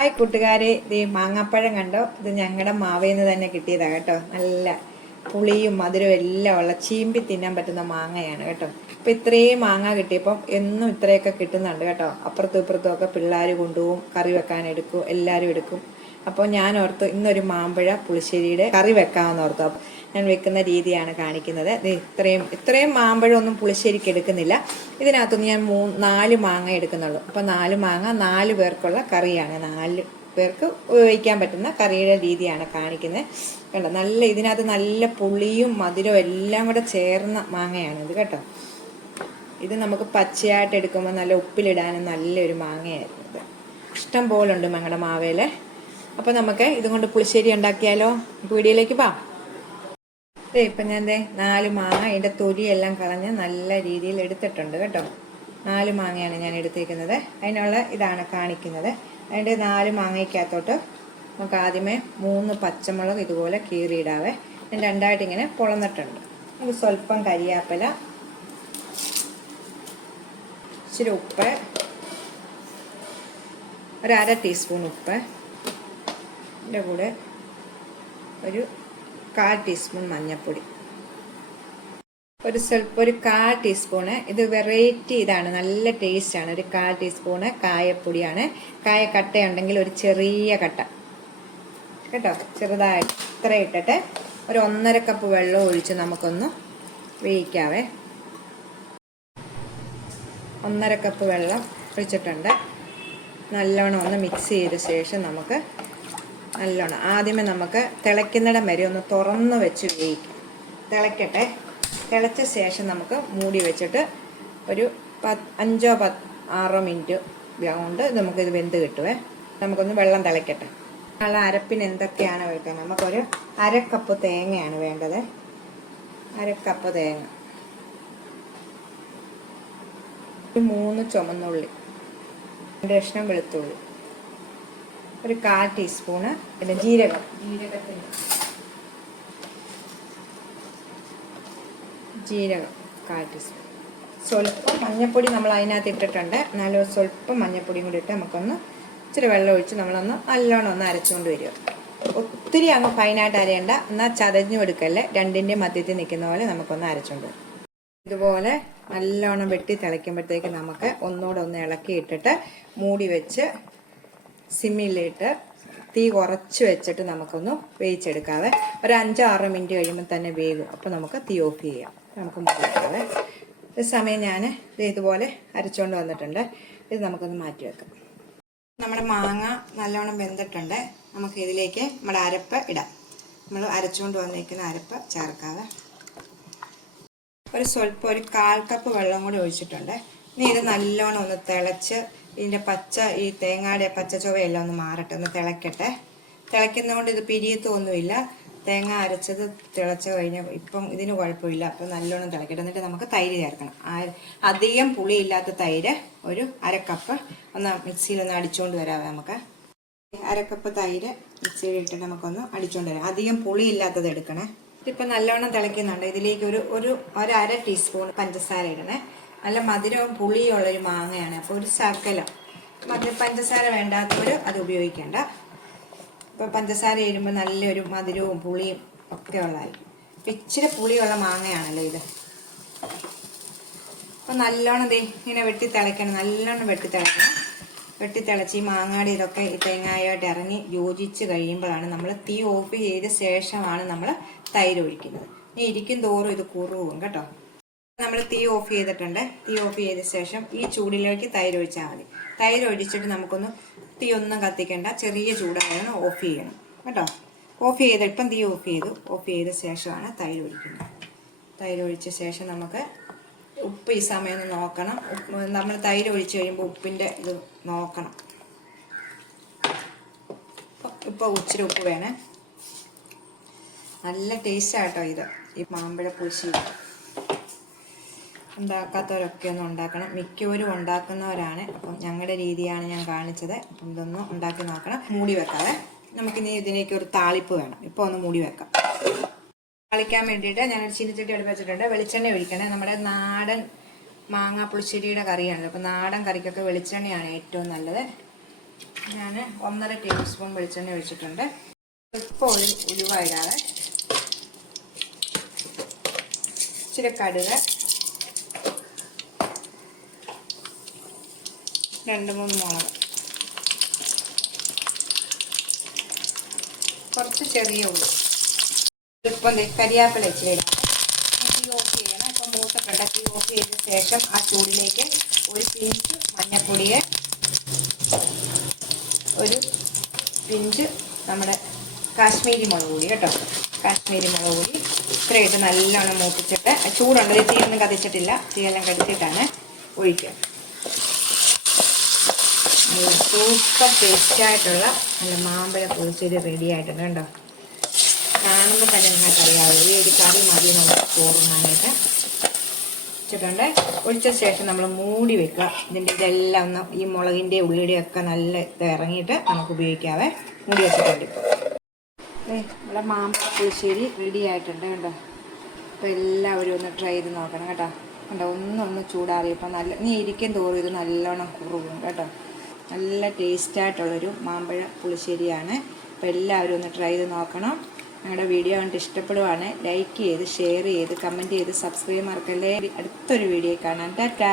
Hi കൂട്ടുകാരെ, ഇത് മാങ്ങാപ്പഴം കണ്ടോ? ഇത് ഞങ്ങളുടെ മാവയിൽ നിന്ന് തന്നെ കിട്ടിയതാണ് കേട്ടോ. നല്ല പുളിയും മധുരവും എല്ലാം ഉള്ള ചീമ്പി തിന്നാൻ പറ്റുന്ന മാങ്ങയാണ് കേട്ടോ. അപ്പം ഇത്രയും മാങ്ങ കിട്ടിയപ്പം എന്നും ഇത്രയൊക്കെ കിട്ടുന്നുണ്ട് കേട്ടോ. അപ്പുറത്തും ഇപ്പുറത്തും ഒക്കെ പിള്ളേർ കൊണ്ടുപോകും, കറി വെക്കാൻ എടുക്കും, എല്ലാവരും എടുക്കും. അപ്പോൾ ഞാൻ ഓർത്തു ഇന്നൊരു മാമ്പഴ പുളിശ്ശേരിയുടെ കറി വെക്കാമെന്ന് ഓർത്തു. ഞാൻ വെക്കുന്ന രീതിയാണ് കാണിക്കുന്നത്. ഇത്രയും മാമ്പഴം ഒന്നും പുളിശ്ശേരിക്ക് എടുക്കുന്നില്ല. ഇതിനകത്തുനിന്ന് ഞാൻ 4 മാങ്ങ എടുക്കുന്നുള്ളൂ. അപ്പോൾ 4 മാങ്ങ 4 പേർക്കുള്ള കറിയാണ്. 4 പേർക്ക് ഉപയോഗിക്കാൻ പറ്റുന്ന കറിയുടെ രീതിയാണ് കാണിക്കുന്നത്. കണ്ടോ, ഇതിനകത്ത് നല്ല പുളിയും മധുരവും എല്ലാം കൂടെ ചേർന്ന മാങ്ങയാണ് ഇത് കേട്ടോ. ഇത് നമുക്ക് പച്ചയായിട്ട് എടുക്കുമ്പോൾ നല്ല ഉപ്പിലിടാനും നല്ലൊരു മാങ്ങയായിരുന്നു ഇത്. ഇഷ്ടം പോലുണ്ട് ഞങ്ങളുടെ മാവേലെ. അപ്പോൾ നമുക്ക് ഇതുകൊണ്ട് പുളിശ്ശേരി ഉണ്ടാക്കിയാലോ? വീഡിയോയിലേക്ക് പോവാം. ഇപ്പം ഞാൻ 4 മാങ്ങ ഇതിൻ്റെ തൊലിയെല്ലാം കളഞ്ഞ് നല്ല രീതിയിൽ എടുത്തിട്ടുണ്ട് കേട്ടോ. 4 മാങ്ങയാണ് ഞാൻ എടുത്തേക്കുന്നത്. അതിനുള്ള ഇതാണ് കാണിക്കുന്നത്. അതിൻ്റെ 4 മാങ്ങയ്ക്കകത്തോട്ട് നമുക്ക് ആദ്യമേ 3 പച്ചമുളക് ഇതുപോലെ കീറിയിടാവേ. ഞാൻ രണ്ടായിട്ട് ഇങ്ങനെ പൊളന്നിട്ടുണ്ട്. നമുക്ക് സ്വല്പം കരിയാപ്പില, ഇച്ചിരി ഉപ്പ്, ഒരു 1/2 ടീസ്പൂൺ ഉപ്പ്, ഇതിൻ്റെ കൂടെ ഒരു 1/4 ടീസ്പൂൺ മഞ്ഞൾപ്പൊടി, ഒരു 1/4 ടീസ്പൂണ്, ഇത് വെറൈറ്റി ഇതാണ്, നല്ല ടേസ്റ്റാണ്, ഒരു 1/4 ടീസ്പൂണ് കായപ്പൊടിയാണ്. കായ കട്ടയുണ്ടെങ്കിൽ ഒരു ചെറിയ കട്ട കേട്ടോ, ചെറുതായിട്ട് ഇത്ര ഇട്ടിട്ട് ഒരു 1.5 കപ്പ് വെള്ളം ഒഴിച്ച് നമുക്കൊന്ന് വേവിക്കാവേ. 1.5 കപ്പ് വെള്ളം ഒഴിച്ചിട്ടുണ്ട്. നല്ലോണം ഒന്ന് മിക്സ് ചെയ്ത ശേഷം നമുക്ക് നല്ലോണം ആദ്യമേ നമുക്ക് തിളയ്ക്കുന്നിടം വരെ ഒന്ന് തുറന്ന് വെച്ച് വേവിക്കാം. തിളയ്ക്കട്ടെ. തിളച്ച ശേഷം നമുക്ക് മൂടി വെച്ചിട്ട് ഒരു 5-6 മിനിറ്റ് കൊണ്ട് നമുക്കിത് വെന്ത് കിട്ടുവേ. നമുക്കൊന്ന് വെള്ളം തിളയ്ക്കട്ടെ. ഉള്ള അരപ്പിന് എന്തൊക്കെയാണ് വെക്കുക? നമുക്കൊരു 1/2 കപ്പ് തേങ്ങയാണ് വേണ്ടത്. 1/2 കപ്പ് തേങ്ങ, 3 ചുമന്നുള്ളി, 2 കഷ്ണം വെളുത്തുള്ളി, ഒരു 1/4 ടീസ്പൂണ് ജീരകം, 1/4 ടീസ്പൂൺ, സ്വല്പം മഞ്ഞൾപ്പൊടി നമ്മൾ അതിനകത്ത് ഇട്ടിട്ടുണ്ട്. എന്നാലും സ്വല്പം മഞ്ഞൾപ്പൊടിയും കൂടി ഇട്ട് നമുക്കൊന്ന് ഇച്ചിരി വെള്ളം ഒഴിച്ച് നമ്മളൊന്ന് നല്ലോണം ഒന്ന് അരച്ചുകൊണ്ട് വരിക. ഒത്തിരി അങ്ങ് ഫൈനായിട്ട് അരയണ്ട, എന്നാൽ ചതഞ്ഞു കൊടുക്കല്ലേ. രണ്ടിൻ്റെ മധ്യത്തിൽ നിൽക്കുന്ന പോലെ നമുക്കൊന്ന് അരച്ചുകൊണ്ട് വരും. ഇതുപോലെ നല്ലോണം വെട്ടി തിളയ്ക്കുമ്പോഴത്തേക്ക് നമുക്ക് ഒന്നുകൂടെ ഒന്ന് ഇളക്കി ഇട്ടിട്ട് മൂടി വെച്ച് സിമ്മിലിട്ട് തീ കുറച്ച് വെച്ചിട്ട് നമുക്കൊന്ന് വേവിച്ചെടുക്കാവേ. ഒരു 5-6 മിനിറ്റ് കഴിയുമ്പോൾ തന്നെ വേകും. അപ്പോൾ നമുക്ക് തീ ഓഫ് ചെയ്യാം. നമുക്ക് മൂടിക്കാവേ. ഈ സമയം ഞാൻ ഇതുപോലെ അരച്ചുകൊണ്ട് വന്നിട്ടുണ്ട്. ഇത് നമുക്കൊന്ന് മാറ്റി വെക്കാം. നമ്മുടെ മാങ്ങ നല്ലോണം വെന്തിട്ടുണ്ട്. നമുക്ക് ഇതിലേക്ക് നമ്മുടെ അരപ്പ് ഇടാം. നമ്മൾ അരച്ചുകൊണ്ട് വന്നിരിക്കുന്ന അരപ്പ് ചേർക്കാവേ. ഒരു 1/4 കപ്പ് വെള്ളം കൂടി ഒഴിച്ചിട്ടുണ്ട്. ഇനി ഇത് നല്ലോണം ഒന്ന് തിളച്ച് ഇതിൻ്റെ ഈ തേങ്ങയുടെ പച്ച ചുവയെല്ലാം ഒന്ന് മാറട്ടെ, ഒന്ന് തിളയ്ക്കട്ടെ. തിളയ്ക്കുന്നതുകൊണ്ട് ഇത് പിരിയത്തൊന്നുമില്ല. തേങ്ങ അരച്ചത് തിളച്ച് കഴിഞ്ഞാൽ ഇപ്പം ഇതിന് കുഴപ്പമില്ല. അപ്പം നല്ലോണം തിളക്കട്ടെ. എന്നിട്ട് നമുക്ക് തൈര് ചേർക്കണം. അധികം പുളിയില്ലാത്ത തൈര് ഒരു 1/2 കപ്പ് ഒന്ന് മിക്സിയിലൊന്ന് അടിച്ചുകൊണ്ട് വരാം. നമുക്ക് 1/2 കപ്പ് തൈര് മിക്സിയിൽ ഇട്ടിട്ട് നമുക്കൊന്ന് അടിച്ചുകൊണ്ട് വരാം. അധികം പുളിയില്ലാത്തത് എടുക്കണേ. ഇതിപ്പോൾ നല്ലോണം തിളയ്ക്കുന്നുണ്ട്. ഇതിലേക്ക് ഒരു 1/2 ടീസ്പൂൺ പഞ്ചസാര ഇടണേ. നല്ല മധുരവും പുളിയും ഉള്ളൊരു മാങ്ങയാണ്. അപ്പോൾ ഒരു ശകലം പഞ്ചസാര വേണ്ടാത്തവർ അത് ഉപയോഗിക്കേണ്ട. ഇപ്പോൾ പഞ്ചസാര ഇടുമ്പോൾ നല്ലൊരു മധുരവും പുളിയും ഒക്കെ ഉള്ളതായിരിക്കും. ഇപ്പം ഇച്ചിരി പുളിയുള്ള മാങ്ങയാണല്ലോ ഇത്. അപ്പോൾ നല്ലോണം ഇങ്ങനെ വെട്ടി തിളയ്ക്കണം. നല്ലോണം വെട്ടി തിളയ്ക്കണം. വെട്ടി തിളച്ച് ഈ മാങ്ങാടി ഇതൊക്കെ ഈ തേങ്ങായിട്ട് ഇറങ്ങി യോജിച്ച് കഴിയുമ്പോഴാണ് നമ്മൾ തീ ഓഫ് ചെയ്ത ശേഷമാണ് നമ്മൾ തൈര് ഒഴിക്കുന്നത്. ഇനി ഇരിക്കും തോറും ഇത് കുറുവും കേട്ടോ. നമ്മൾ തീ ഓഫ് ചെയ്തിട്ടുണ്ട്. തീ ഓഫ് ചെയ്ത ശേഷം ഈ ചൂടിലേക്ക് തൈര് ഒഴിച്ചാൽ മതി. തൈര് ഒഴിച്ചിട്ട് നമുക്കൊന്ന് തീ ഒന്നും കത്തിക്കേണ്ട, ചെറിയ ചൂടായാണ് ഓഫ് ചെയ്യണം കേട്ടോ. ഓഫ് ചെയ്ത് ഇപ്പം തീ ഓഫ് ചെയ്തു. ഓഫ് ചെയ്ത ശേഷമാണ് തൈര് ഒഴിക്കുന്നത്. തൈര് ഒഴിച്ച ശേഷം നമുക്ക് ഉപ്പ് ഈ സമയം ഒന്ന് നോക്കണം. നമ്മൾ തൈര് ഒഴിച്ച് കഴിയുമ്പോൾ ഉപ്പിൻ്റെ ഇത് നോക്കണം. ഇപ്പോൾ ഇച്ചിരി ഉപ്പ് വേണേ. നല്ല ടേസ്റ്റാട്ടോ ഇത്. ഈ മാമ്പഴ പുളിശ്ശേരി ഉണ്ടാക്കാത്തവരൊക്കെ ഒന്ന് ഉണ്ടാക്കണം. മിക്കവരും ഉണ്ടാക്കുന്നവരാണ്. അപ്പം ഞങ്ങളുടെ രീതിയാണ് ഞാൻ കാണിച്ചത്. അപ്പം ഇതൊന്ന് ഉണ്ടാക്കി നോക്കണം. മൂടി വെക്കാതെ നമുക്കിനി ഇതിലേക്ക് ഒരു താളിപ്പ് വേണം. ഇപ്പോൾ ഒന്ന് മൂടി വെക്കാം. താളിക്കാൻ വേണ്ടിയിട്ട് ഞാനൊരു ചീനിച്ചട്ടി അടുപ്പ് വെച്ചിട്ടുണ്ട്. വെളിച്ചെണ്ണ ഒഴിക്കണേ. നമ്മുടെ നാടൻ മാങ്ങാ പുളിശ്ശേരിയുടെ കറിയാണല്ലോ. അപ്പം നാടൻ കറിക്കൊക്കെ വെളിച്ചെണ്ണയാണ് ഏറ്റവും നല്ലത്. ഞാൻ 1.5 ടേബിൾ സ്പൂൺ വെളിച്ചെണ്ണ ഒഴിച്ചിട്ടുണ്ട്. ഇപ്പോൾ ഉലുവ ഇടാതെ, ഇച്ചിരി കടുക്, 2-3 മുളക്, കുറച്ച് ചെറിയ ഉള്ളി, ഇപ്പം കരിയാപ്പില ഇച്ചിരി ഇടാം. തീ ഓഫ് ചെയ്യണം. ഇപ്പം മൂത്തിട്ടുണ്ട്. തീ ഓഫ് ചെയ്ത ശേഷം ആ ചൂടിലേക്ക് ഒരു പിഞ്ച് മഞ്ഞൾപ്പൊടിയെ, ഒരു പിഞ്ച് നമ്മുടെ കാശ്മീരി മുളക് പൊടി കേട്ടോ, കാശ്മീരി മുളക് പൊടി ഇത്രയിട്ട് നല്ലോണം മൂപ്പിച്ചിട്ട്, ചൂടുണ്ട്, തീയൊന്നും കത്തിച്ചിട്ടില്ല, തീയെല്ലാം കടിച്ചിട്ടാണ് ഒഴിക്കുക. സൂപ്പർ ടേസ്റ്റായിട്ടുള്ള നല്ല മാമ്പഴ പുളിശ്ശേരി റെഡി ആയിട്ടുണ്ട് കേട്ടോ. കാണുമ്പോൾ തന്നെ നിങ്ങൾക്ക് അറിയാവുള്ളൂ ഈ ഒരു കറി മതി നമുക്ക് ചോറുണ്ണാനായിട്ട്. വെച്ചിട്ടുണ്ട്. ഒഴിച്ച ശേഷം നമ്മൾ മൂടി വെക്കുക. ഇതെല്ലാം ഒന്ന് ഈ മുളകിൻ്റെ ഉള്ളിയുടെയും ഒക്കെ നല്ല ഇത് ഇറങ്ങിയിട്ട് നമുക്ക് ഉപയോഗിക്കാവേ. മൂടി വെച്ചിട്ടുണ്ട്. ഇവിടെ മാമ്പഴ പുളിശ്ശേരി റെഡി ആയിട്ടുണ്ട് കേട്ടോ. അപ്പോൾ എല്ലാവരും ഒന്ന് ട്രൈ ചെയ്ത് നോക്കണം കേട്ടോ. കണ്ടോ, ഒന്ന് ചൂടാറിയപ്പോൾ നല്ല നീ ഇരിക്കും തോറും ഇത് നല്ലോണം കുറുകും കേട്ടോ. നല്ല ടേസ്റ്റായിട്ടുള്ളൊരു മാമ്പഴ പുളിശ്ശേരിയാണ്. അപ്പോൾ എല്ലാവരും ഒന്ന് ട്രൈ ചെയ്ത് നോക്കണം. ഞങ്ങളുടെ വീഡിയോ കണ്ട് ഇഷ്ടപ്പെടുവാണ് ലൈക്ക് ചെയ്ത്, ഷെയർ ചെയ്ത്, കമൻറ്റ് ചെയ്ത്, സബ്സ്ക്രൈബ് മറക്കല്ലേ. അടുത്തൊരു വീഡിയോ കാണാം. ടാറ്റാ.